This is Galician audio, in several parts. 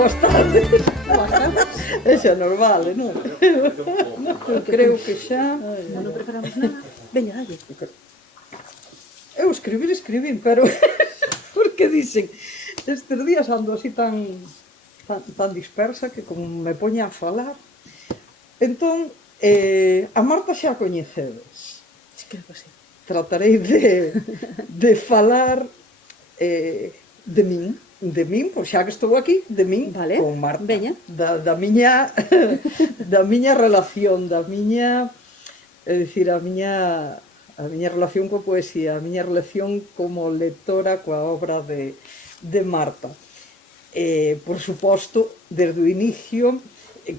boas tardes. É xa normal, non? Creo que xa... Non preparamos nada. Veña, dalle. Eu escribín, pero... Porque dicen, estes días ando así tan dispersa que como me poña a falar. Entón, a Marta xa a coñecedes. Creo que sí. Tratarei de falar de min, pois xa que estou aquí, de min Vale, con Marta. veña. Da miña relación, da miña, é dicir, a miña relación coa poesía, a miña relación como lectora coa obra de Marta. Por suposto, desde o inicio,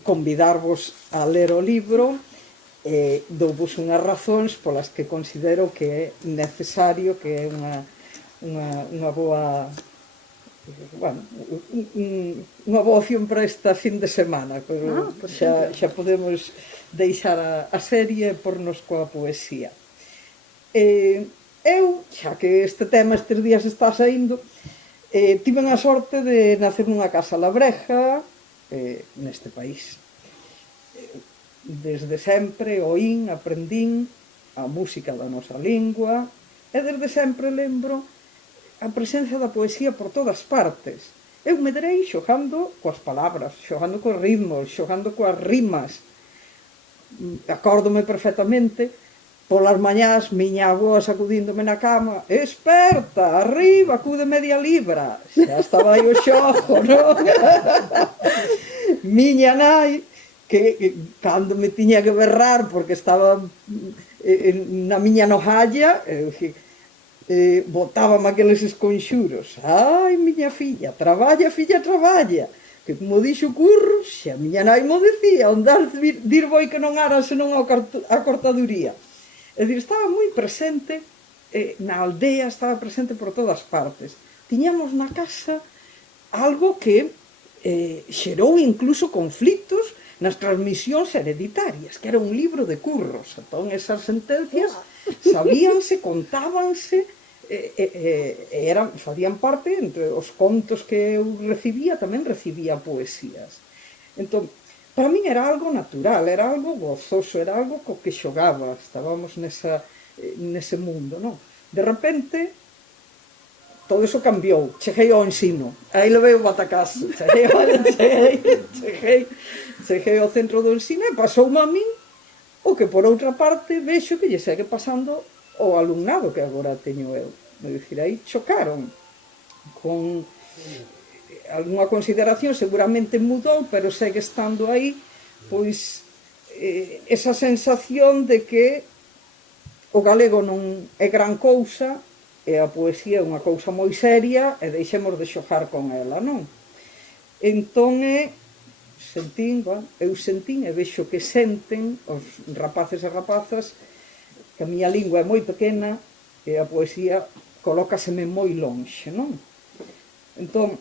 convidarvos a ler o libro, douvos unhas razóns polas que considero que é necesario, que é unha boa, bueno, unha boa opción para esta fin de semana, pero xa podemos deixar a serie e pornos coa poesía. Eu, xa que este tema estes días está saindo, tive a sorte de nacer nunha casa labreja neste país. Desde sempre oín, aprendín a música da nosa lingua e desde sempre lembro a presencia da poesía por todas partes. Eu medrei xogando coas palabras, xogando cos ritmos, xogando coas rimas. Acórdome perfectamente polas mañás miña avó sacudíndome na cama: esperta, arriba, cu de media libra. Xa estaba aí o xogo, non? Miña nai, que cando me tiña que berrar porque estaba na miña nojalla, botábame aqueles esconxuros: ai, miña filla, traballa, que como dixo o curro, xa miña nai mo decía, onde has de dir voi que non ara senón a cortaduría. É dicir, estaba moi presente na aldea, estaba presente por todas partes. Tiñamos na casa algo que xerou incluso conflitos nas transmisións hereditarias, que era un libro de curros. Entón, esas sentencias sabíanse, contábanse, facían parte, entre os contos que eu recibía, tamén recibía poesías. Entón, para min era algo natural, era algo gozoso, era algo co que xogaba, estábamos nese mundo, non? De repente, todo iso cambiou, cheguei ao ensino, aí levei o batacazo, cheguei ao centro do ensino e pasoume a min o que por outra parte vexo que lle segue pasando ao alumnado que agora teño eu. É dicir, aí chocaron con algunha consideración, seguramente mudou, pero segue estando aí, pois esa sensación de que o galego non é gran cousa e a poesía é unha cousa moi seria e deixemos de xogar con ela, non? Entón eu sentín e vexo que senten os rapaces e rapazas que a miña lingua é moi pequena e a poesía colócaseme moi lonxe, non? Entón,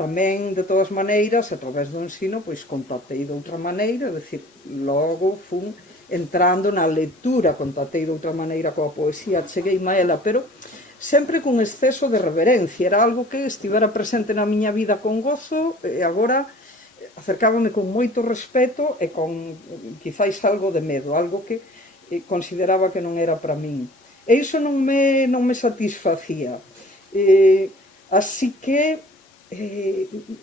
tamén, de todas maneiras, a través do ensino, pois contactei de outra maneira, é dicir, logo fun entrando na lectura, contactei de outra maneira coa poesía, cheguei-me a ela, pero sempre cun exceso de reverencia, era algo que estivera presente na miña vida con gozo, e agora acercábame con moito respeto e con quizáis algo de medo, algo que consideraba que non era para min. E iso non me satisfacía. Así que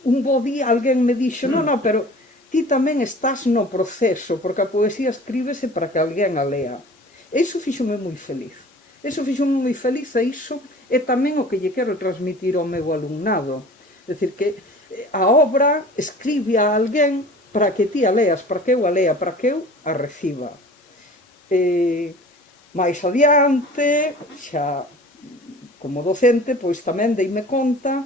un bo día alguén me dixo: non, pero ti tamén estás no proceso, porque a poesía escríbese para que alguén a lea. E iso fíxome moi feliz. E iso é tamén o que lle quero transmitir ao meu alumnado. É dicir, que a obra escribe a alguén para que ti a leas, para que eu a lea, para que eu a reciba. Mais adiante, xa como docente, pois tamén deime conta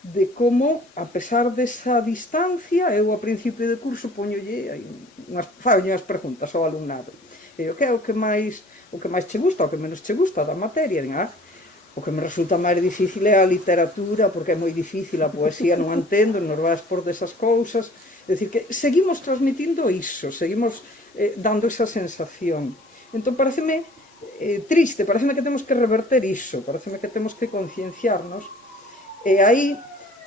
de como, a pesar desa distancia, eu a principio de curso fagolle unhas preguntas ao alumnado. E o que é o que máis che gusta, o que menos che gusta da materia? O que me resulta máis difícil é a literatura, porque é moi difícil, a poesía non entendo, nos vais por desas cousas. É dicir, que seguimos transmitindo iso, seguimos dando esa sensación. Entón, pareceme triste, pareceme que temos que reverter iso, pareceme que temos que concienciarnos. E aí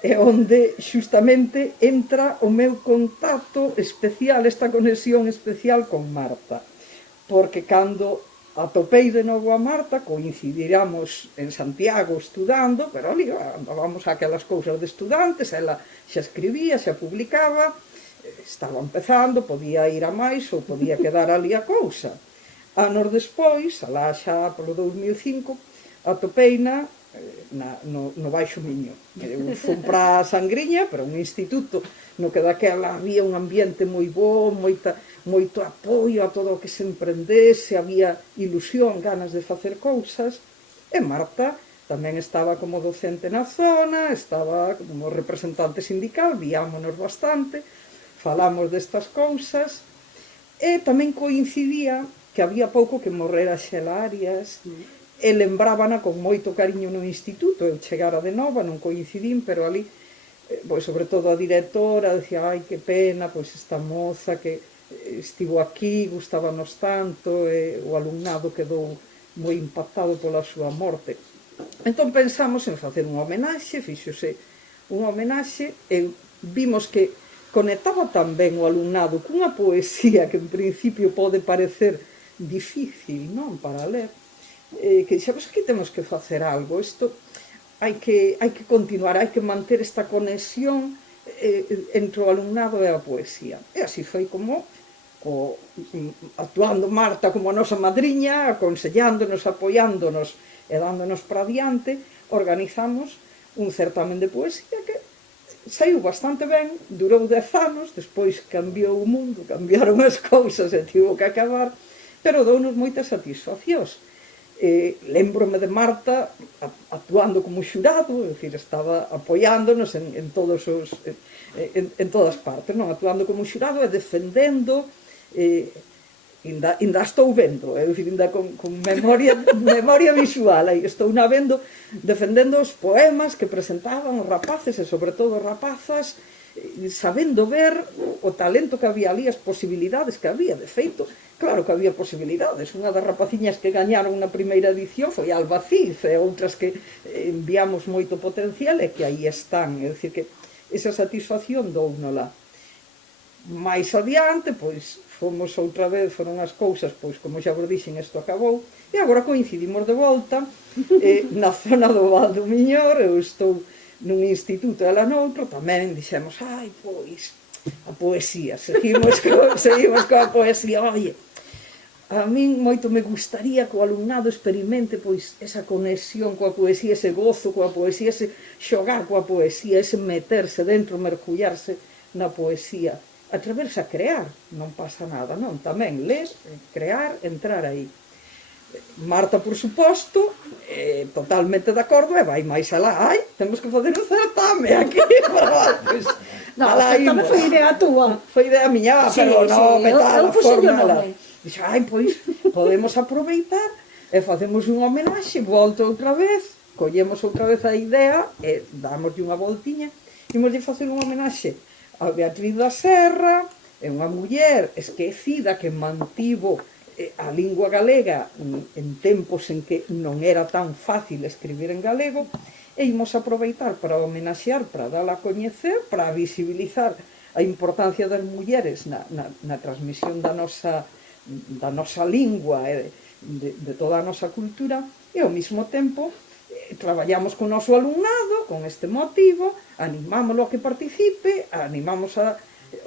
é onde xustamente entra o meu contacto especial, esta conexión especial con Marta, porque cando atopei de novo a Marta, coincidiramos en Santiago estudando, pero ali andábamos aquelas cousas de estudantes, ela xa escribía, xa publicaba, estaba empezando, podía ir a máis ou podía quedar ali a cousa. Anos despois, alá xa polo 2005, atopeina no Baixo Miño. Eu fui para a Sangriña, para un instituto no que daquela había un ambiente moi bo, moito apoio a todo o que se emprendese, había ilusión, ganas de facer cousas, e Marta tamén estaba como docente na zona, estaba como representante sindical, viámonos bastante, falamos destas cousas, e tamén coincidía que había pouco que morrera Xela Arias, e lembrábana con moito cariño no instituto. Eu chegara de nova, non coincidín, pero ali, pois, sobre todo a directora, decía, ai, que pena, pois esta moza que estivo aquí, gustábanos tanto, e o alumnado quedou moi impactado pola súa morte. Entón pensamos en facer unha homenaxe, fíxose unha homenaxe, e vimos que conectaba tan ben o alumnado cunha poesía que en principio pode parecer difícil, non, para ler, que dixemos que temos que facer algo, isto hai que continuar, hai que manter esta conexión entre o alumnado e a poesía. E así foi como actuando Marta como a nosa madriña, aconsellándonos, apoiándonos e dándonos para diante, organizamos un certamen de poesía que saiu bastante ben, durou 10 anos, despois cambiou o mundo, cambiaron as cousas e tivo que acabar, pero dounos moitas satisfaccións. Lembrome de Marta actuando como xurado, é dicir, estaba apoiándonos en todas partes, non? Actuando como xurado e defendendo, ainda estou vendo, é dicir, ainda con memoria visual, aí estou na vendo defendendo os poemas que presentaban os rapaces e sobre todo as rapazas, sabendo ver o talento que había ali, as posibilidades que había. De feito, claro que había posibilidades. Unha das rapaciñas que gañaron na primeira edición foi Alba Cid, e outras que enviamos moito potencial e que aí están. É dicir, que esa satisfacción dounola. Mais adiante, pois, fomos outra vez, foron as cousas, pois, como xa vos dixen, isto acabou, e agora coincidimos de volta na zona do Val do Miñor. Eu estou nun instituto, ela noutro, tamén dixemos, ai, pois, a poesía, seguimos coa poesía. Oye, a min moito me gustaría que o alumnado experimente, pois, esa conexión coa poesía, ese gozo coa poesía, ese xogar coa poesía, ese meterse dentro, mergullarse na poesía, atreverse a crear, non pasa nada, non? Tamén ler, crear, entrar aí. Marta, por suposto, totalmente de acordo, e vai máis alá. Ai, temos que fazer un certame aquí. Pois, non, o certame foi idea túa. Foi idea miña, pero non, metal, a forma. Dixo, ai, pois, podemos aproveitar e facemos unha homenaxe, volto outra vez, collemos outra vez a idea e damoslle unha voltiña, imoslle facer unha homenaxe a Beatriz da Serra, é unha muller esquecida que mantivo a lingua galega en tempos en que non era tan fácil escribir en galego, e imos aproveitar para homenaxear, para dala a coñecer, para visibilizar a importancia das mulleres na transmisión da nosa lingua e de toda a nosa cultura, e ao mesmo tempo traballamos con o noso alumnado con este motivo, animámoslo a que participe, animamos a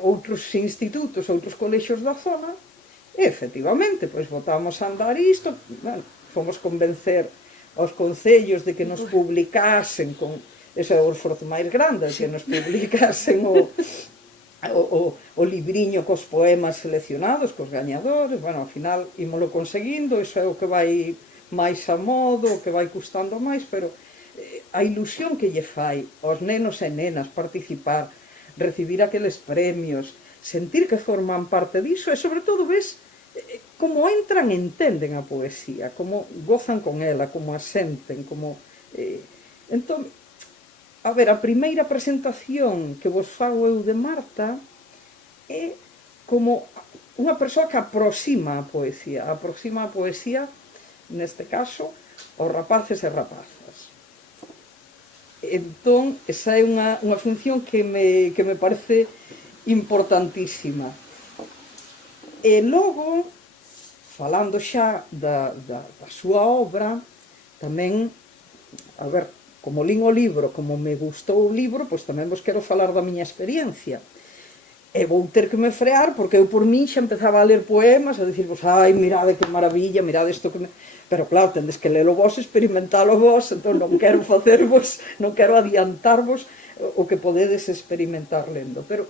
outros institutos, outros colexios da zona, e efectivamente, pois botamos a andar isto, bueno, fomos convencer aos concellos de que nos publicasen, con ese é o esforzo máis grande, que nos publicasen o libriño cos poemas seleccionados, cos gañadores. Bueno, ao final ímolo conseguindo, iso é o que vai máis a modo, o que vai custando máis, pero a ilusión que lle fai aos nenos e nenas participar, recibir aqueles premios, sentir que forman parte diso, e sobre todo ves como entran e entenden a poesía, como gozan con ela, como a senten, como... Entón, a ver, a primeira presentación que vos fago eu de Marta é como unha persoa que aproxima a poesía, neste caso, aos rapaces e rapazas. Entón, esa é unha función que me parece importantísima. E logo, falando xa da súa obra, tamén, a ver, como lín o libro, como me gustou o libro, pois tamén vos quero falar da miña experiencia. E vou ter que me frear, porque eu por min xa empezaba a ler poemas, a dicirvos, ai, mirade que maravilla, mirade isto que me... Pero claro, tendes que lelo vos, experimentalo vos, entón non quero facervos, non quero adiantarvos o que podedes experimentar lendo. Pero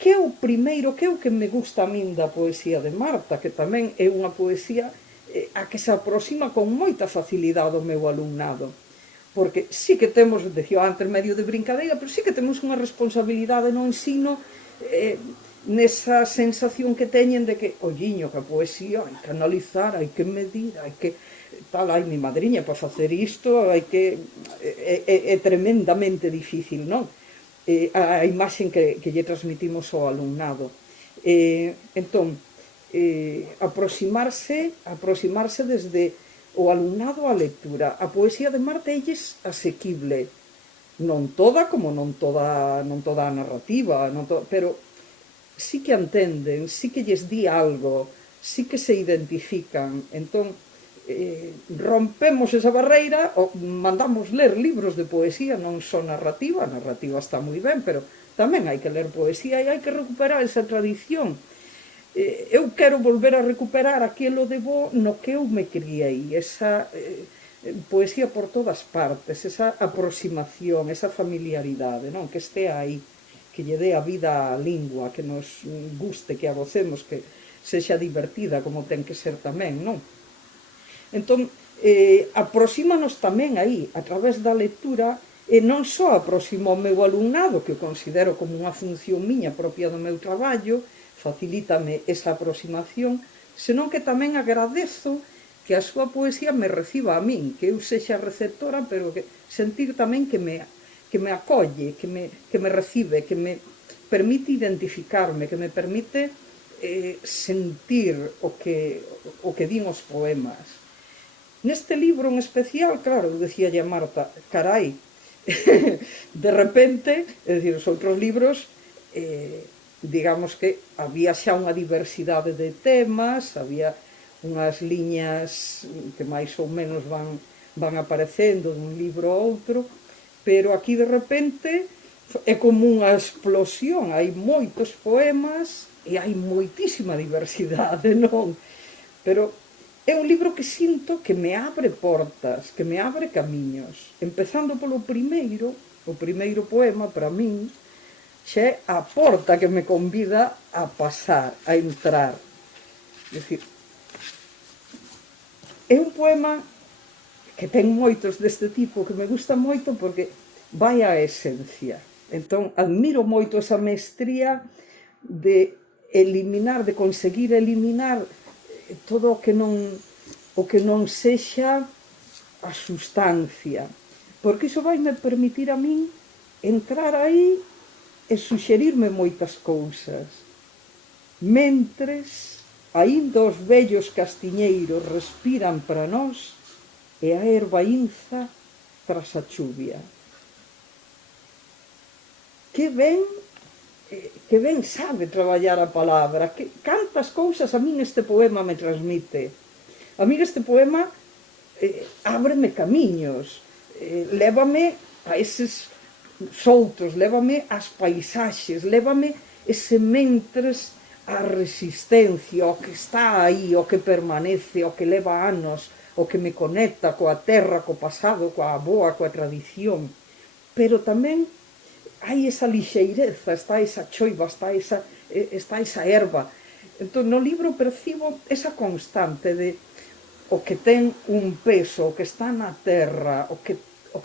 que é o primeiro, que é o que me gusta a min da poesía de Marta, que tamén é unha poesía a que se aproxima con moita facilidade ao meu alumnado. Porque sí que temos, decía antes, medio de brincadeira, pero sí que temos unha responsabilidade no ensino, nesa sensación que teñen de que, olliño, que a poesía hai que analizar, hai que medir, hai que... tal, ai, mi madriña, para facer isto hai que... é tremendamente difícil, non? A imaxen que lle transmitimos ao alumnado. Entón, aproximarse desde o alumnado á lectura. A poesía de Marta é asequible, non toda como non toda a narrativa, pero sí que entenden, sí que lles di algo, sí que se identifican. Entón, rompemos esa barreira, mandamos ler libros de poesía, non só narrativa, a narrativa está moi ben, pero tamén hai que ler poesía e hai que recuperar esa tradición. Eu quero volver a recuperar aquilo de bo no que eu me criei, esa poesía por todas partes, esa aproximación, esa familiaridade, non? Que este aí, que lle dé a vida á lingua, que nos guste, que a gocemos, que sexa divertida como ten que ser tamén, non? Entón, aproxímanos tamén aí, a través da lectura, e non só aproxima o meu alumnado, que o considero como unha función miña propia do meu traballo, facilítame esa aproximación, senón que tamén agradezo que a súa poesía me reciba a min, que eu sexa receptora, pero que sentir tamén que me acolle, que me recibe, que me permite identificarme, que me permite sentir o que din os poemas. Neste libro en especial, claro, decía a Marta, carai, de repente, é dicir, os outros libros, digamos que había xa unha diversidade de temas, había unhas liñas que máis ou menos van aparecendo dun libro a outro, pero aquí de repente é como unha explosión, hai moitos poemas e hai moitísima diversidade, non? Pero é un libro que sinto que me abre portas, que me abre camiños. Empezando polo primeiro, o primeiro poema, para min, xa é a porta que me convida a pasar, a entrar. É dicir, é un poema que ten moitos deste tipo, que me gusta moito porque vai á esencia. Entón, admiro moito esa mestría de eliminar, de conseguir eliminar todo o que non sexa a sustancia, porque iso vai me permitir a min entrar aí e suxerirme moitas cousas. Mentres, aínda os vellos castiñeiros respiran para nós e a herba inza tras a chuvia. Que ben sabe traballar a palabra, cantas cousas a min este poema me transmite. A min este poema ábreme camiños, lévame a eses soltos, lévame ás paisaxes, lévame ese mentres a resistencia, o que está aí, o que permanece, o que leva anos, o que me conecta coa terra, co pasado, coa aboa, coa tradición. Pero tamén hai esa lixeireza, está esa choiva, está esa herba. Entón, no libro percibo esa constante de o que ten un peso, o que está na terra, o que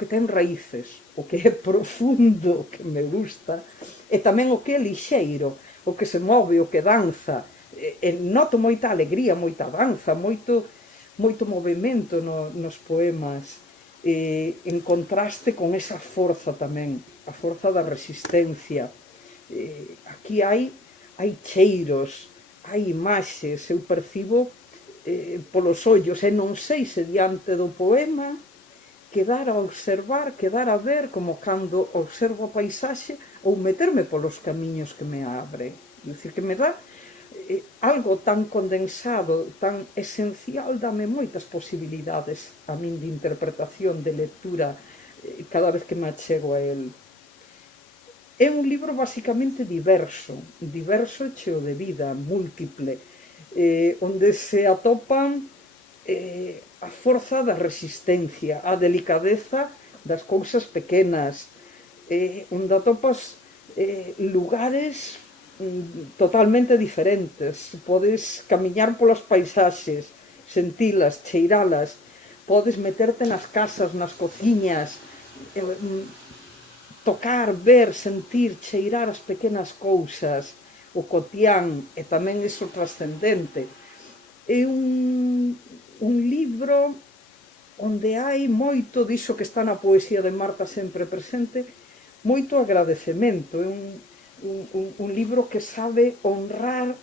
ten raíces, o que é profundo, o que me gusta, e tamén o que é lixeiro, o que se move, o que danza. Noto moita alegría, moita danza, moito movimento nos poemas, en contraste con esa forza tamén, a forza da resistencia. Aquí hai cheiros, hai imaxes, eu percibo polos ollos, e non sei se diante do poema quedar a observar, quedar a ver, como cando observo a paisaxe, ou meterme polos camiños que me abre. É dicir, que me dá algo tan condensado, tan esencial, dame moitas posibilidades a min de interpretación, de lectura, cada vez que me achego a el. É un libro basicamente diverso e cheo de vida, múltiple, onde se atopan a forza da resistencia, a delicadeza das cousas pequenas, onde atopas lugares totalmente diferentes. Podes camiñar polas paisaxes, sentilas, cheiralas, podes meterte nas casas, nas cociñas, tocar, ver, sentir, cheirar as pequenas cousas, o cotián, e tamén iso trascendente. É un libro onde hai moito diso que está na poesía de Marta sempre presente, moito agradecemento. É un libro que sabe honrar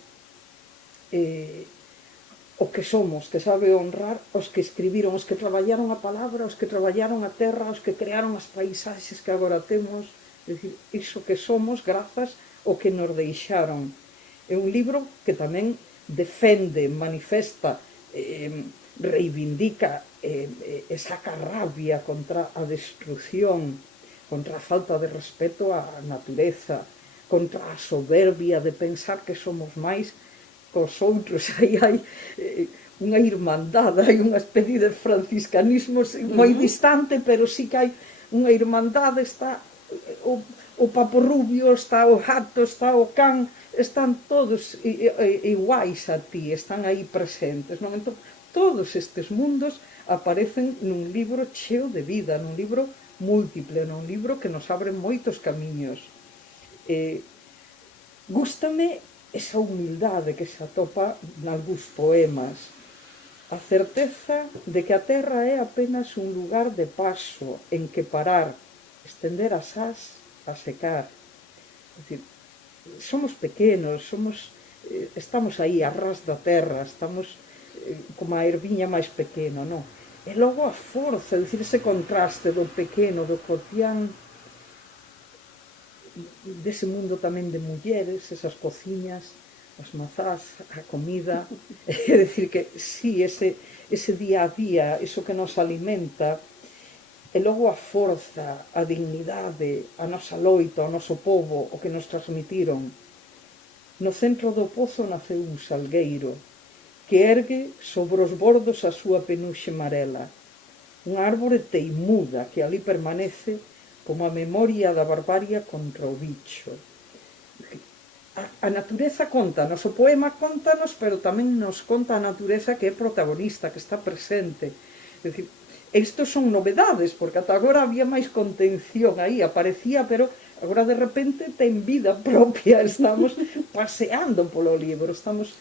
o que somos, que sabe honrar os que escribiron, os que traballaron a palabra, os que traballaron a terra, os que crearon as paisaxes que agora temos. É dicir, iso que somos grazas ao que nos deixaron. É un libro que tamén defende, manifesta, reivindica e saca rabia contra a destrucción, contra a falta de respeto á natureza, contra a soberbia de pensar que somos máis cos outros. Aí hai unha irmandade, hai unha especie de franciscanismo moi distante, pero sí que hai unha irmandade. Está o papo rubio, está o gato, está o can, están todos iguais a ti, están aí presentes, non? Entón, todos estes mundos aparecen nun libro cheo de vida, nun libro múltiple, nun libro que nos abre moitos camiños. Gústame esa humildade que se atopa nalgúns poemas, a certeza de que a terra é apenas un lugar de paso en que parar, estender as ás, a secar. É dicir, somos pequenos, estamos aí a ras da terra, estamos como a erviña máis pequena, non? E logo a forza, é dicir, ese contraste do pequeno, do cotián, dese mundo tamén de mulleres, esas cociñas, as mazás, a comida. É dicir que, sí, ese día a día, iso que nos alimenta, e logo a forza, a dignidade, a nosa loita, o noso povo, o que nos transmitiron. No centro do pozo naceu un salgueiro, que ergue sobre os bordos a súa penuxe amarela, unha árbore teimuda que ali permanece como a memoria da barbaria contra o bicho. A natureza contanos, o poema contanos, pero tamén nos conta a natureza que é protagonista, que está presente. É dicir, estos son novedades, porque ata agora había máis contención aí, aparecía, pero agora de repente ten vida propia. Estamos paseando polo libro, estamos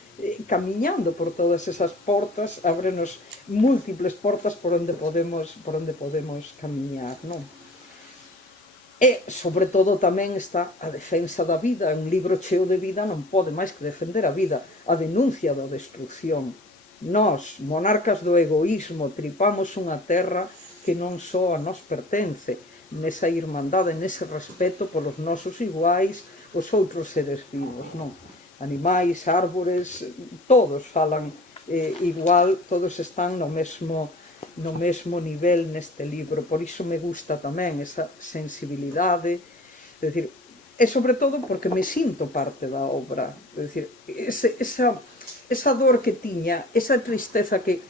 camiñando por todas esas portas, ábrenos múltiples portas por onde podemos camiñar, non? E, sobre todo, tamén está a defensa da vida. Un libro cheo de vida non pode máis que defender a vida, a denuncia da destrucción. Nós, monarcas do egoísmo, tripamos unha terra que non só a nos pertence, nesa irmandade, nese respeto polos nosos iguais, os outros seres vivos, non? Animais, árbores, todos falan igual, todos están no mesmo nivel neste libro. Por iso me gusta tamén esa sensibilidade, é dicir, e sobre todo porque me sinto parte da obra. É dicir, esa dor que tiña, esa tristeza que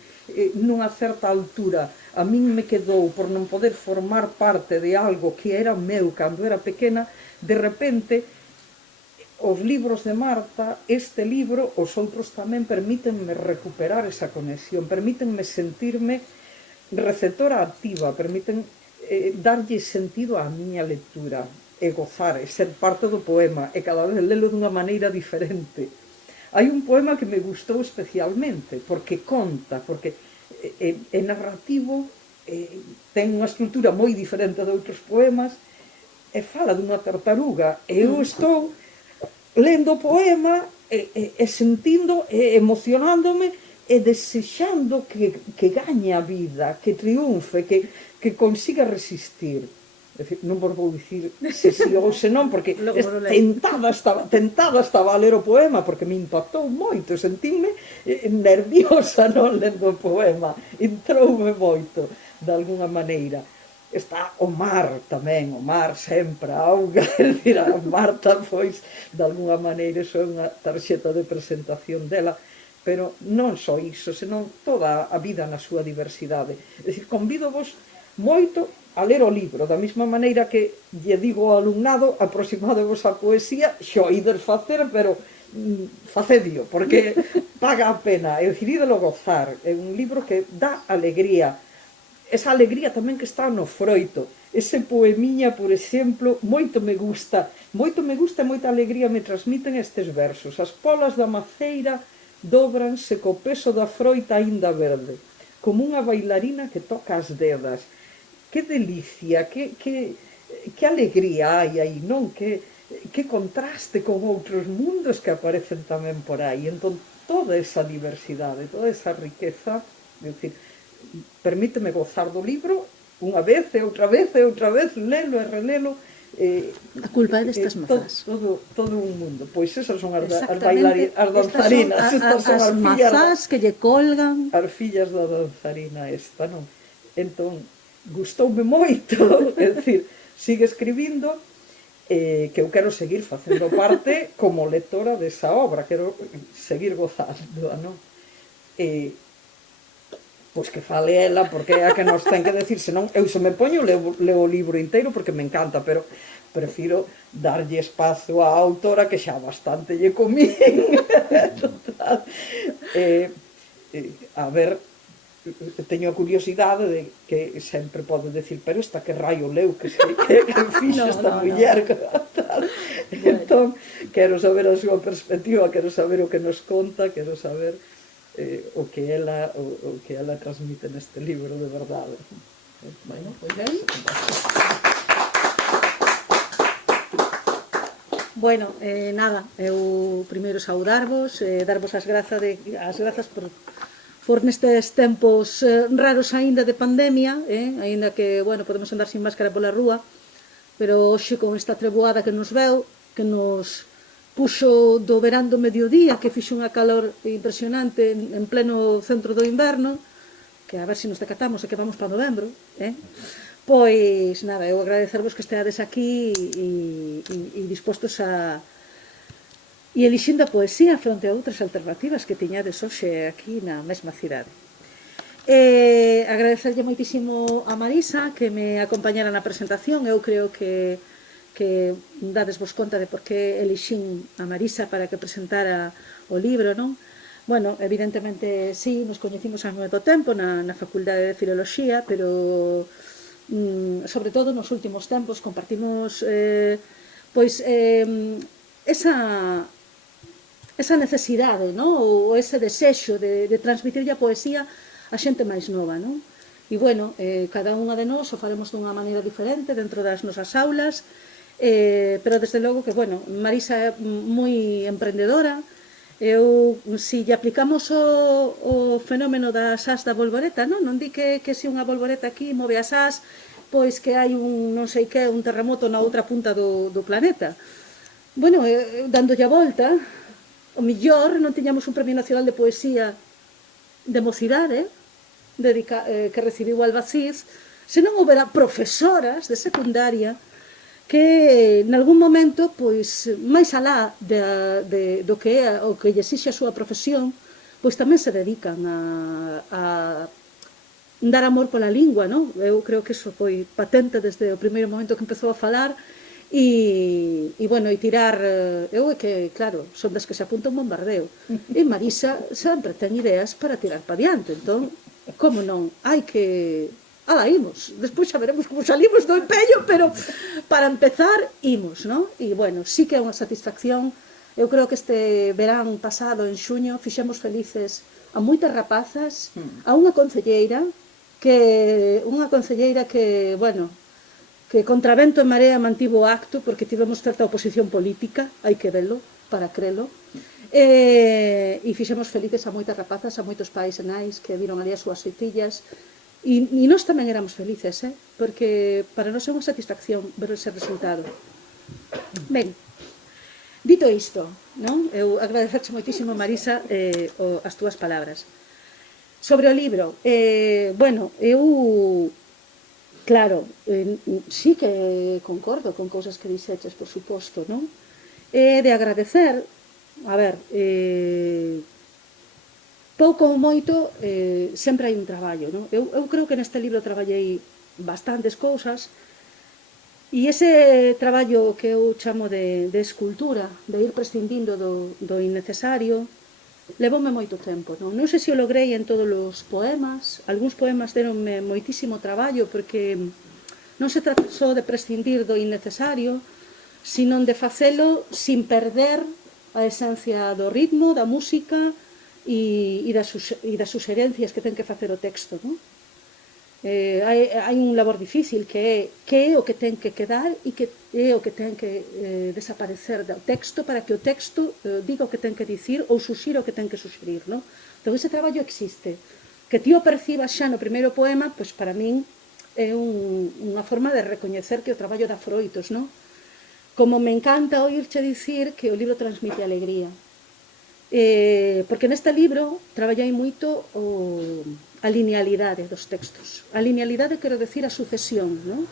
nunha certa altura a min me quedou por non poder formar parte de algo que era meu cando era pequena, de repente os libros de Marta, este libro, os outros tamén permítenme recuperar esa conexión, permítenme sentirme receptora activa, permiten darlle sentido á miña lectura e gozar, e ser parte do poema, e cada vez lelo dunha maneira diferente. Hai un poema que me gustou especialmente, porque conta, porque é narrativo, ten unha estrutura moi diferente de outros poemas, e fala dunha tartaruga, e eu estou lendo o poema e sentindo e emocionándome e desexando que gañe a vida, que triunfe, que consiga resistir. Non vos vou dicir se si ou se non, porque tentada estaba a ler o poema, porque me impactou moito, sentíme nerviosa non lendo o poema, entroume moito, de alguna maneira. Está o mar tamén, o mar sempre, a auga, é dicir, a Marta, pois, de alguna maneira, iso é unha tarxeta de presentación dela, pero non só iso, senón toda a vida na súa diversidade. É dicir, convídovos moito a ler o libro, da mesma maneira que lle digo ao alumnado, aproximadevos a poesía, xo ides facer, pero facedio, porque paga a pena, é dicir, ídelo gozar, é un libro que dá alegría, esa alegría tamén que está no froito, ese poemiña, por exemplo, moito me gusta, e moita alegría me transmiten estes versos, as polas da maceira dobranse co peso da froita aínda verde, como unha bailarina que toca as dedas. Que delicia, que alegría hai aí, non? Que contraste con outros mundos que aparecen tamén por aí. Entón, toda esa diversidade, toda esa riqueza, é dicir, permíteme gozar do libro unha vez, e outra vez, lelo e relelo. A culpa é destas mozas. Todo un mundo. Pois esas son as bailarinas, as danzarinas. Estas son as mazás que lle colgan. As fillas da danzarina esta, non? Entón, gustoume moito, é dicir, sigue escribindo, que eu quero seguir facendo parte como lectora desa obra, quero seguir gozando, non? Pois que fale ela, porque é a que nos ten que decir, senón eu se me poño leo o libro inteiro porque me encanta, pero prefiro darlle espazo á autora que xa bastante lle comín. A ver, teño a curiosidade de que sempre pode decir, pero esta que raio leu, que fixo esta muller. Entón, quero saber a súa perspectiva, quero saber o que nos conta, quero saber o que ela transmite neste libro de verdade. Bueno, pois ben. Bueno, nada, eu primeiro saudarvos, darvos as grazas por nestes tempos raros aínda de pandemia, aínda que, bueno, podemos andar sin máscara pola rúa, pero hoxe con esta treboada que nos veu, que nos puxo do verán do mediodía, que fixo unha calor impresionante en pleno centro do inverno, que a ver se nos decatamos e que vamos para novembro, pois nada, eu agradecervos que esteades aquí e dispostos a e elixindo a poesía fronte a outras alternativas que tiñades hoxe aquí na mesma cidade. Agradecerlle moitísimo a Marisa que me acompañara na presentación. Eu creo que dadesvos conta de por que elixín a Marisa para que presentara o libro, non? Bueno, evidentemente, sí, nos coñecimos ao mesmo tempo na Facultade de Filoloxía, pero sobre todo nos últimos tempos compartimos esa necesidade, ou ese desexo de transmitirlle a poesía a xente máis nova, non? E, bueno, cada unha de nós o faremos dunha maneira diferente dentro das nosas aulas, pero desde logo que, bueno, Marisa é moi emprendedora. Si lle aplicamos o fenómeno das ás da bolboreta, non di que se unha bolboreta aquí move as ás, pois que hai un non sei que, un terremoto na outra punta do planeta. Bueno, dándolle a volta, o millor non tiñamos un Premio Nacional de Poesía de mocidade que recibiu Albacís, se non houbera profesoras de secundaria que nalgún momento, pois, máis alá do que é o que lle exixe a súa profesión, pois tamén se dedican a dar amor pola lingua, non? Eu creo que iso foi patente desde o primeiro momento que empezou a falar e bueno, e tirar, eu é que, claro, son das que se apunta un bombardeo, e Marisa sempre ten ideas para tirar pa diante, entón, como non, hai que... Ala, imos, despois xa veremos como salimos do empeño, pero para empezar, imos, non? E, bueno, sí que é unha satisfacción. Eu creo que este verán pasado, en xuño, fixemos felices a moitas rapazas, a unha concelleira que, bueno, que contra vento e marea mantivo o acto, porque tivemos certa oposición política, hai que velo, para crelo, E fixemos felices a moitas rapazas, a moitos pais e nais que viron ali as súas fillas. E nós tamén éramos felices, porque para nós é unha satisfacción ver ese resultado. Ben, dito isto, non? Eu agradecerche moitísimo, Marisa, as túas palabras. Sobre o libro, bueno, eu, claro, sí que concordo con cousas que dixeches, por suposto, non? De agradecer, a ver, pouco ou moito, sempre hai un traballo, non? Eu creo que neste libro traballei bastantes cousas, e ese traballo que eu chamo de escultura, de ir prescindindo do innecesario, levoume moito tempo, non? Non sei se o logrei en todos os poemas, algúns poemas deronme moitísimo traballo, porque non se trata só de prescindir do innecesario, sino de facelo sin perder a esencia do ritmo, da música e das suxerencias que ten que facer o texto, non? Hai un labor difícil que é o que ten que quedar e que é o que ten que desaparecer do texto para que o texto diga o que ten que dicir ou suxira o que ten que suxerir, non? Entón ese traballo existe. Que ti o percibas xa no primeiro poema, pois para min é unha forma de recoñecer que o traballo dá froitos, non? Como me encanta oírche dicir que o libro transmite alegría. Porque neste libro traballei moito a linealidade dos textos. A linealidade quero decir a sucesión, non?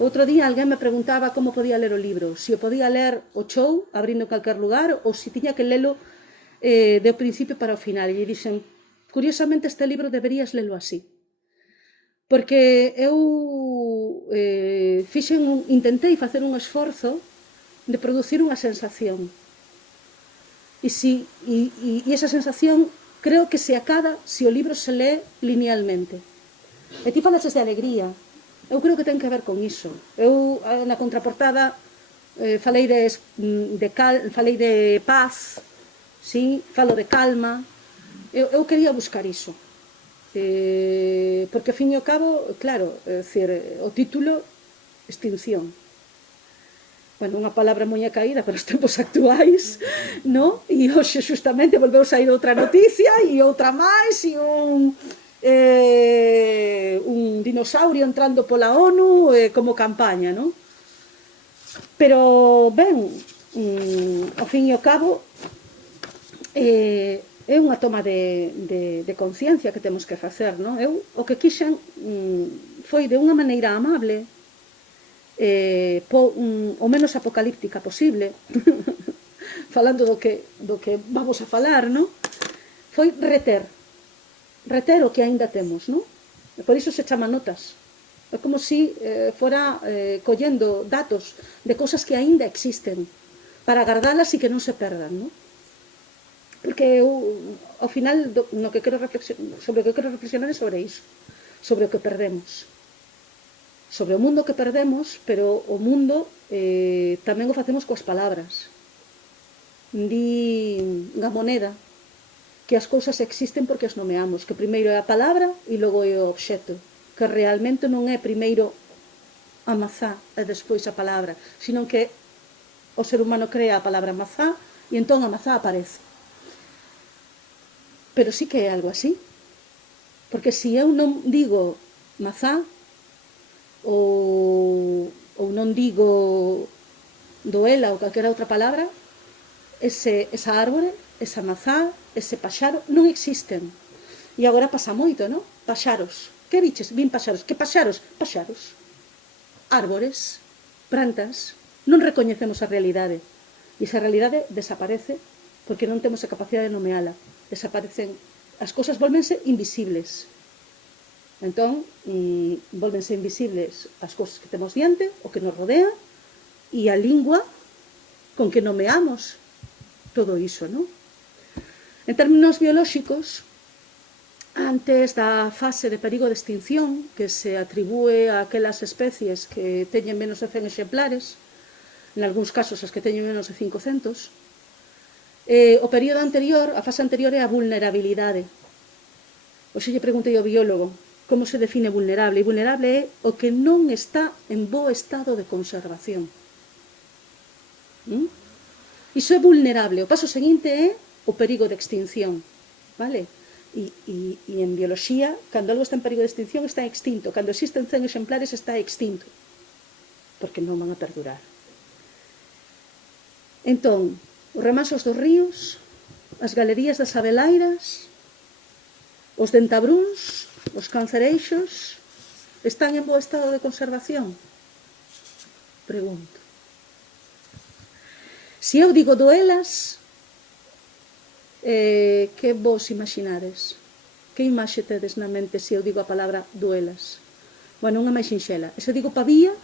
Outro día alguén me preguntaba como podía ler o libro, se o podía ler o chou, abrindo en calquer lugar, ou se tiña que lelo do principio para o final. E dixen, curiosamente este libro deberías lelo así. Porque eu intentei facer un esforzo de producir unha sensación. E esa sensación creo que se acada se o libro se lee linealmente. E ti falases de alegría. Eu creo que ten que ver con iso. Eu, na contraportada, falei de paz, sí? Falo de calma. Eu quería buscar iso. Porque, ao fin e ao cabo, claro, o título, extinción. Bueno, unha palabra moi caída para os tempos actuais, non? E hoxe xustamente volveu sair outra noticia e outra máis e un dinosaurio entrando pola ONU como campaña, non? Pero, ben, ao fin e ao cabo, é unha toma de conciencia que temos que facer, non? Eu o que quixen foi de unha maneira amable, o menos apocalíptica posible, falando do que vamos a falar, non? Foi reter o que aínda temos, non? E por iso se chama notas. É como se fora collendo datos de cousas que aínda existen para guardalas e que non se perdan, non? Porque eu, ao final, sobre o que quero reflexionar é sobre iso, sobre o que perdemos. Sobre o mundo que perdemos, pero o mundo tamén o facemos coas palabras. Di Gamoneda que as cousas existen porque as nomeamos, que primeiro é a palabra e logo é o obxecto, que realmente non é primeiro a mazá e despois a palabra, sino que o ser humano crea a palabra mazá e entón a mazá aparece. Pero sí que é algo así, porque se eu non digo mazá, ou non digo doela ou calquera outra palabra, esa árbore, esa mazá, ese paxaro non existen. E agora pasa moito, non? Paxaros. Que biches? Vin paxaros. Que paxaros? Paxaros. Árbores, plantas. Non recoñecemos a realidade. E esa realidade desaparece porque non temos a capacidade de nomeala. Desaparecen. As cousas volvense invisibles. Entón, volvense invisibles as cousas que temos diante, o que nos rodea, e a lingua con que nomeamos todo iso, non? En términos biolóxicos, antes da fase de perigo de extinción, que se atribúe a aquelas especies que teñen menos de 100 exemplares, en algúns casos as que teñen menos de 500, o período anterior, a fase anterior é a vulnerabilidade. Hoxe lle preguntei ao biólogo como se define vulnerable, e vulnerable é o que non está en bo estado de conservación. Iso é vulnerable. O paso seguinte é o perigo de extinción, vale? E en bioloxía, cando algo está en perigo de extinción, está extinto. Cando existen 100 exemplares, está extinto. Porque non van a perdurar. Entón, os remansos dos ríos, as galerías das abelairas, os dentabruns, os cancereixos, están en bo estado de conservación? Pregunto. Se eu digo duelas, que vos imaginades? Que imaxe tedes na mente se eu digo a palabra duelas? Bueno, unha máis sinxela. E se digo pavía,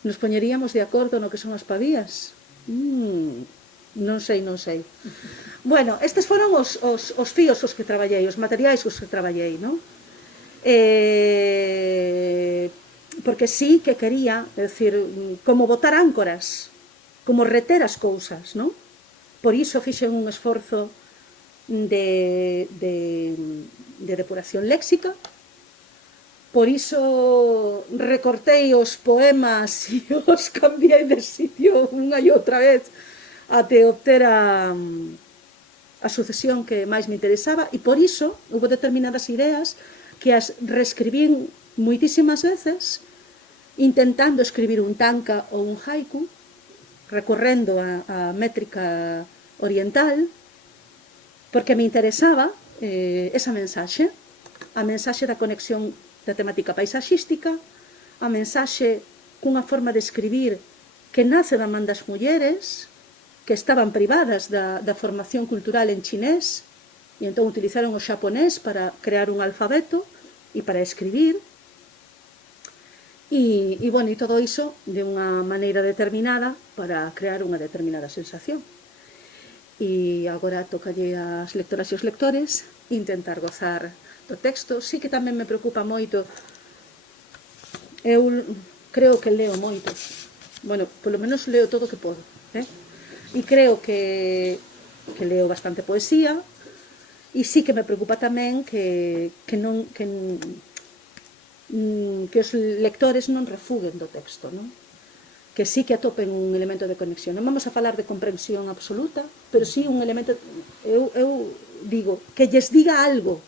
nos poñeríamos de acordo no que son as pavías? Non sei. Bueno, estes foron os fíos os que traballei, os materiais os que traballei, non? Porque sí que quería, é dicir, como botar áncoras, como reter as cousas, non? Por iso fixen un esforzo de depuración léxica, por iso recortei os poemas e os cambiei de sitio unha e outra vez até obter a sucesión que máis me interesaba, e por iso houve determinadas ideas que as reescribín moitísimas veces intentando escribir un tanka ou un haiku, recorrendo a métrica oriental, porque me interesaba esa mensaxe, a mensaxe da conexión da temática paisaxística, a mensaxe cunha forma de escribir que nace da man das mulleres, que estaban privadas da formación cultural en chinés, e entón utilizaron o xaponés para crear un alfabeto e para escribir, e todo iso de unha maneira determinada para crear unha determinada sensación. E agora tocalle ás lectoras e os lectores intentar gozar do texto. Sí que tamén me preocupa moito, eu creo que leo moito, bueno, polo menos leo todo o que podo, e creo que leo bastante poesía, e sí que me preocupa tamén que os lectores non refuguen do texto, non? Que sí que atopen un elemento de conexión. Non vamos a falar de comprensión absoluta, pero sí un elemento, eu digo, que lles diga algo,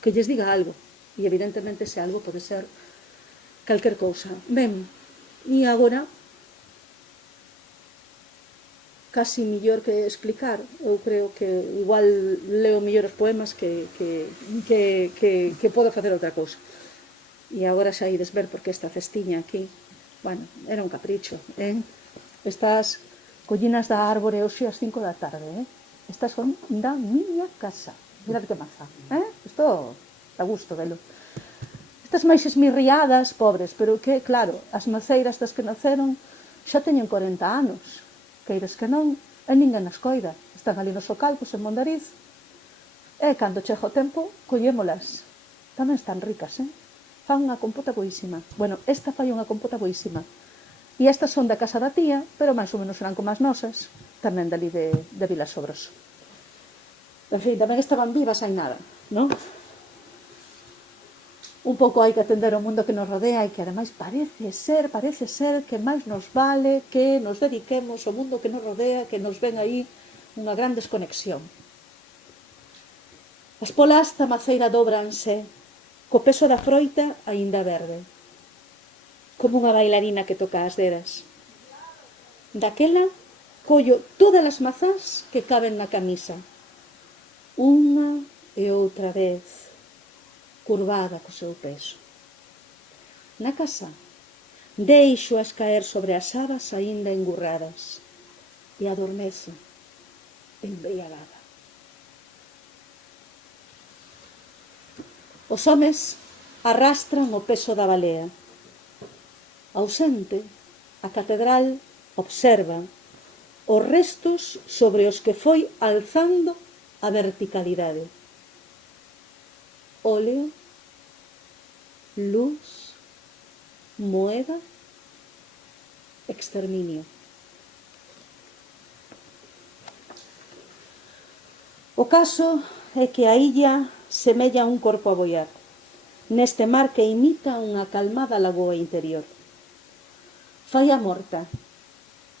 e evidentemente ese algo pode ser calquer cousa. Ben, e agora, casi millor que explicar, eu creo que igual leo millor os poemas que podo facer outra cousa. E agora xa ides ver porque esta cestiña aquí, bueno, era un capricho, Estas collinas da árbore hoxe ás 5 da tarde, Estas son da miña casa. Mirad que maza, Isto a gusto velo. Estas máis esmirriadas, pobres, pero que, claro, as maceiras das que naceron xa teñen 40 anos, queires que non, e ninguén as coida. Están ali nos socalpos en Mondariz, e cando chega o tempo, collémolas. Tamén están ricas, Fan unha compota boísima. Bueno, esta fai unha compota boísima. E estas son da casa da tía, pero máis ou menos serán como as nosas, tamén dali de Vilasobroso. En fin, tamén estaban vivas hai nada, non? Un pouco hai que atender ao mundo que nos rodea e que ademais parece ser que máis nos vale que nos dediquemos ao mundo que nos rodea, que nos ven aí unha gran desconexión. As polas da maceira dóbranse co peso da froita aínda verde, como unha bailarina que toca as dedas. Daquela, collo todas as mazás que caben na camisa, unha e outra vez, curvada co seu peso. Na casa, deixo-as caer sobre as sabas aínda engurradas e adormezo, embriagada. Os homes arrastran o peso da balea. Ausente, a catedral observa os restos sobre os que foi alzando a verticalidade. Óleo, luz, moeda, exterminio. O caso é que a illa semella un corpo a boiar, neste mar que imita unha calmada lagoa interior. Fai a morta,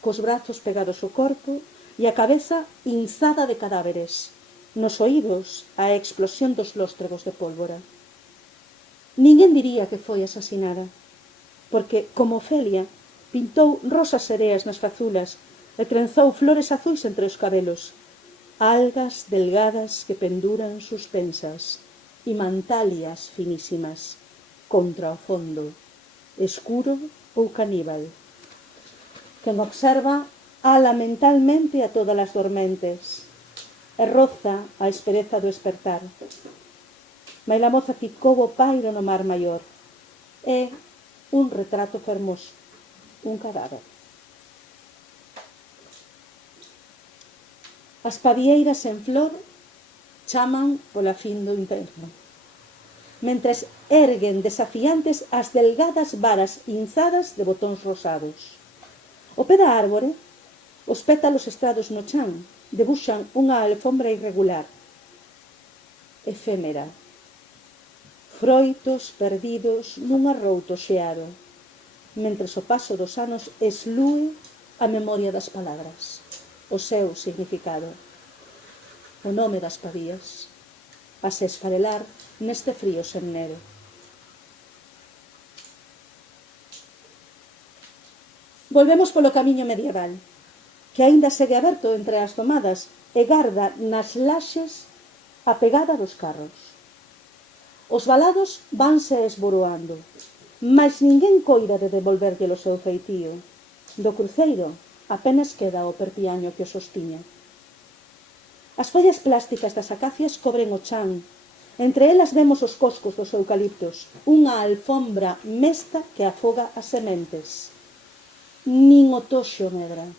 cos brazos pegados ao corpo e a cabeza inzada de cadáveres, nos oídos a explosión dos lóstregos de pólvora. Ninguén diría que foi asasinada, porque, como Ofelia, pintou rosas sereas nas fazulas e trenzou flores azuis entre os cabelos, algas delgadas que penduran suspensas e mantalias finísimas contra o fondo, escuro ou caníbal. Quen observa ala mentalmente a todas as dormentes e roza a espereza do espertar. Mais a moza ficou o pairo no mar maior. É un retrato fermoso, un cadáver. As pavieiras en flor chaman pola fin do inverno, mentres erguen desafiantes as delgadas varas inzadas de botóns rosados. O pé da árbore, os pétalos estrados no chan debuxan unha alfombra irregular, efémera, froitos perdidos nun arrouto xeado, mentres o paso dos anos eslúe a memoria das palabras, o seu significado, o nome das pavías, a se esfarelar neste frío sennero. Volvemos polo camiño medieval, que aínda segue aberto entre as domadas e garda nas laxes a pegada dos carros. Os valados vanse esboroando, mas ninguén coida de devolverlle o seu feitío. Do cruceiro apenas queda o perpiaño que o sostiña. As follas plásticas das acacias cobren o chan. Entre elas vemos os coscos dos eucaliptos, unha alfombra mesta que afoga as sementes. Nin o toxo medra.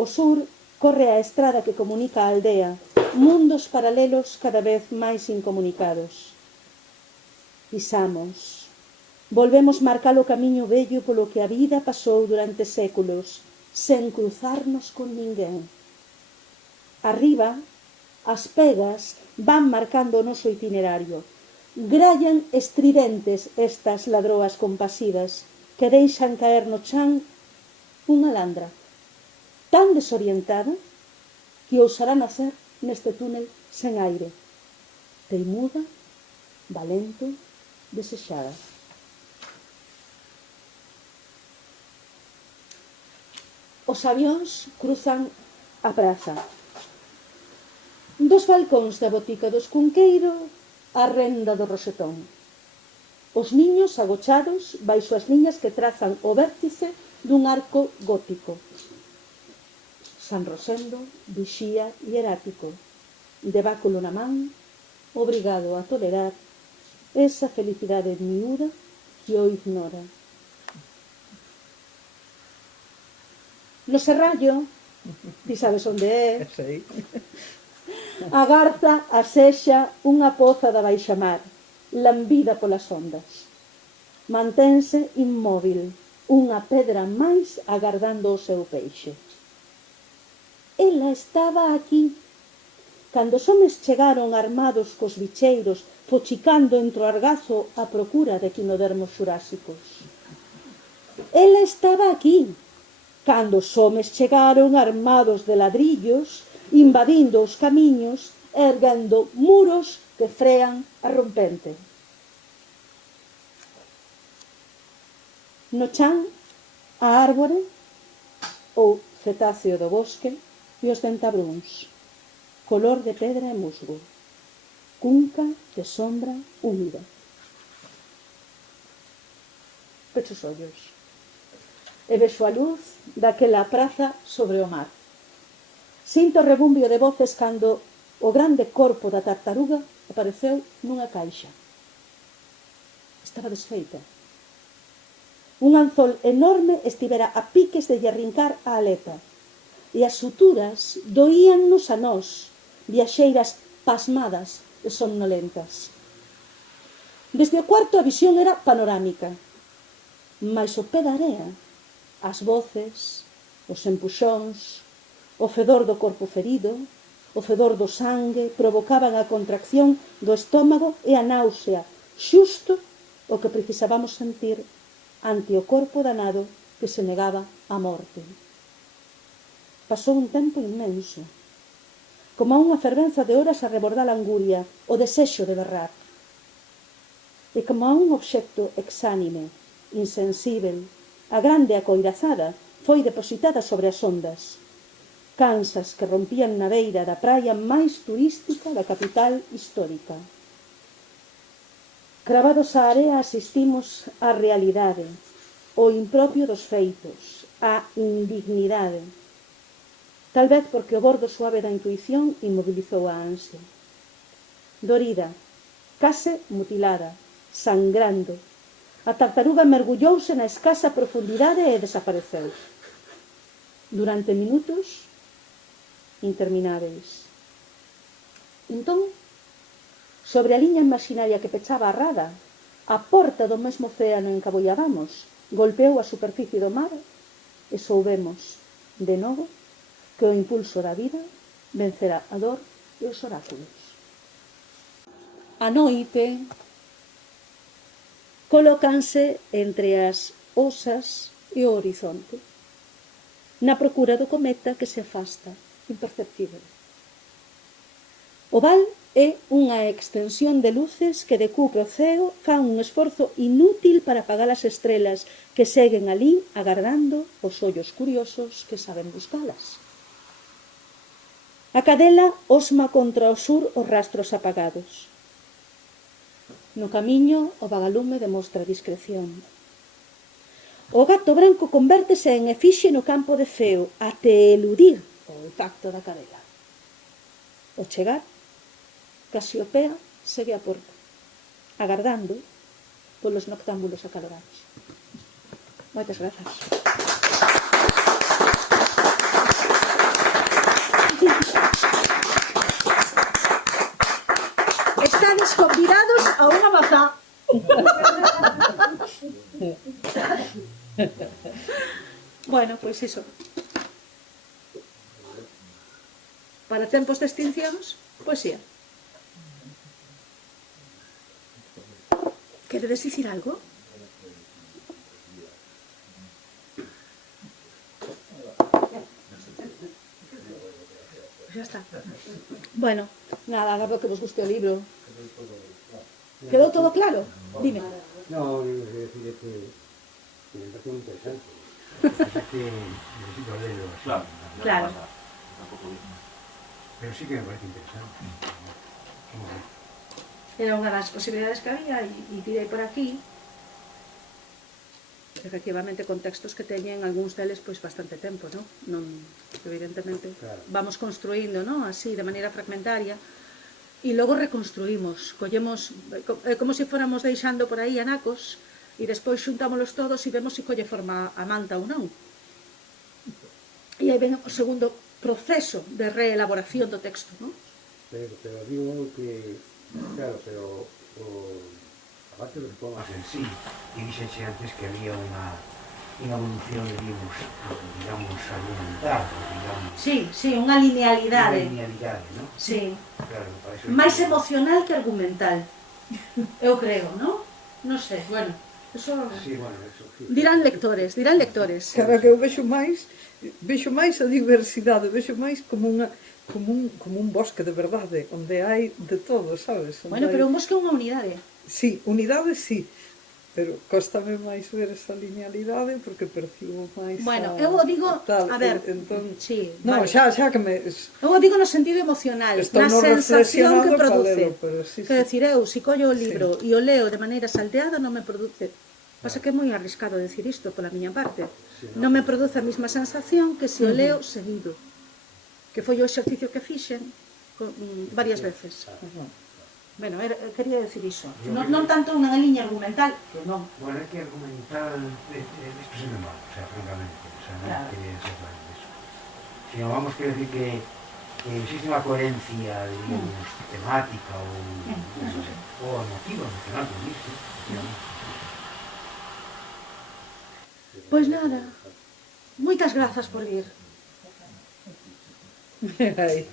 O sur corre a estrada que comunica a aldea, mundos paralelos cada vez máis incomunicados. Pisamos. Volvemos marcar o camiño vello polo que a vida pasou durante séculos, sen cruzarnos con ninguén. Arriba, as pegas van marcando o noso itinerario. Grallan estridentes estas ladroas compasivas que deixan caer no chan unha landra tan desorientada que ousará nacer neste túnel sen aire, teimuda, valente, desexada. Os avións cruzan a praza. Dos balcóns da botica dos Cunqueiro a renda do Rosetón. Os niños agochados baixo as liñas que trazan o vértice dun arco gótico. San Rosendo vixía hierático, de báculo na man, obrigado a tolerar esa felicidade miúda que o ignora. No Serrallo, ti sabes onde é, a garza asexa unha poza da baixamar, lambida polas ondas. Mantense inmóvil, unha pedra máis agardando o seu peixe. Ela estaba aquí, cando os homes chegaron armados cos bicheiros, fochicando entre o argazo a procura de quinodermos xurásicos. Ela estaba aquí, cando os homes chegaron armados de ladrillos, invadindo os camiños, erguendo muros que frean a rompente. No chan, a árbore, ou cetáceo do bosque, e os dentabróns, color de pedra e musgo, cunca de sombra húmida. Pecho os ollos e vexo a luz daquela praza sobre o mar. Sinto o rebumbio de voces cando o grande corpo da tartaruga apareceu nunha caixa. Estaba desfeita. Un anzol enorme estivera a piques de lle arrincar a aleta, e as suturas doíannos a nós, viaxeiras pasmadas e somnolentas. Desde o cuarto a visión era panorámica, mais o pé da area, as voces, os empuxóns, o fedor do corpo ferido, o fedor do sangue provocaban a contracción do estómago e a náusea, xusto o que precisabamos sentir ante o corpo danado que se negaba a morte. Pasou un tempo inmenso, como a unha fervenza de horas a rebordar a anguria, o desexo de berrar. E como a un obxecto exánime, insensível, a grande acoirazada foi depositada sobre as ondas, cansas que rompían na beira da praia máis turística da capital histórica. Cravados á area asistimos á realidade, ao impropio dos feitos, á indignidade. Tal vez porque o bordo suave da intuición inmobilizou a ansia. Dorida, case mutilada, sangrando, a tartaruga mergullouse na escasa profundidade e desapareceu. Durante minutos intermináveis. Entón, sobre a liña imaginaria que pechaba a rada, a porta do mesmo océano en que aboiábamos, golpeou a superficie do mar e soubemos, de novo, que o impulso da vida vencerá a dor e os oráculos. A noite colócanse entre as osas e o horizonte, na procura do cometa que se afasta, imperceptível. O val é unha extensión de luces que decubre o ceo, fan un esforzo inútil para apagar as estrelas que seguen alí agardando os ollos curiosos que saben buscalas. A cadela osma contra o sur os rastros apagados. No camiño o vagalume demostra discreción. O gato branco convértese en efixe no campo de ceo até eludir o impacto da cadela. Ao chegar, Casiopea segue a porta, agardando polos noctámbulos acalorados. Moitas grazas. Estades convidados a unha mazá. Bueno, pois iso. Para tempos de extincións, poesía. Queredes dicir algo? Xa está. Bueno, nada, agardo que vos guste o libro. Quedou todo claro? Dime. No, decir que me parece muy interesante. Es que necesito leerlo así. Claro. Pero sí que me parece interesante. Era unha das posibilidades que había e tirei por aquí. Efectivamente, con textos que teñen algúns deles pois bastante tempo, non? Evidentemente, claro. Vamos construindo, non? Así, de maneira fragmentaria, e logo reconstruímos, collemos, é como se fóramos deixando por aí anacos, e despois xuntámolos todos e vemos se colle forma a manta ou non. E aí ven o segundo proceso de reelaboración do texto, non? Pero digo que, claro, pero aparte dos poemas en sí, e dixeche antes que había unha evolución, digamos, argumental, digamos. Sí, unha linealidade. Unha linealidade, non? Sí. Claro, para eso Máis emocional que argumental. Eu creo, non? Non sei, bueno, eso... Sí, bueno, eso. Sí. Dirán lectores. Cara, que eu vexo máis a diversidade, vexo máis como un bosque de verdade, onde hai de todo, sabes? Bueno, pero un bosque é unha unidade. Sí, unidade sí, pero cóstame máis ver esa linealidade porque percibo máis Bueno, eu o digo, tal, a ver, entón, sí, non, vale. xa que me... Eu o digo no sentido emocional, Estou na no sensación que reflexionado produce. palelo, pero sí, Quero sí. decir, eu, se collo o libro e o leo de maneira salteada, non me produce... Pasa que é moi arriscado decir isto pola miña parte. Non me produce a mesma sensación que se o leo seguido. Que foi o exercicio que fixen varias veces. Bueno, quería decir iso. Non tanto unha liña argumental, que non. Bueno, é que argumental, isto se me mal, o sea, francamente, o sea, non quería ser mal eso. Sino vamos, quero decir que existe unha coherencia, digamos, temática ou emotiva, emocional, como dice, Pois nada, moitas grazas por vir. Ai,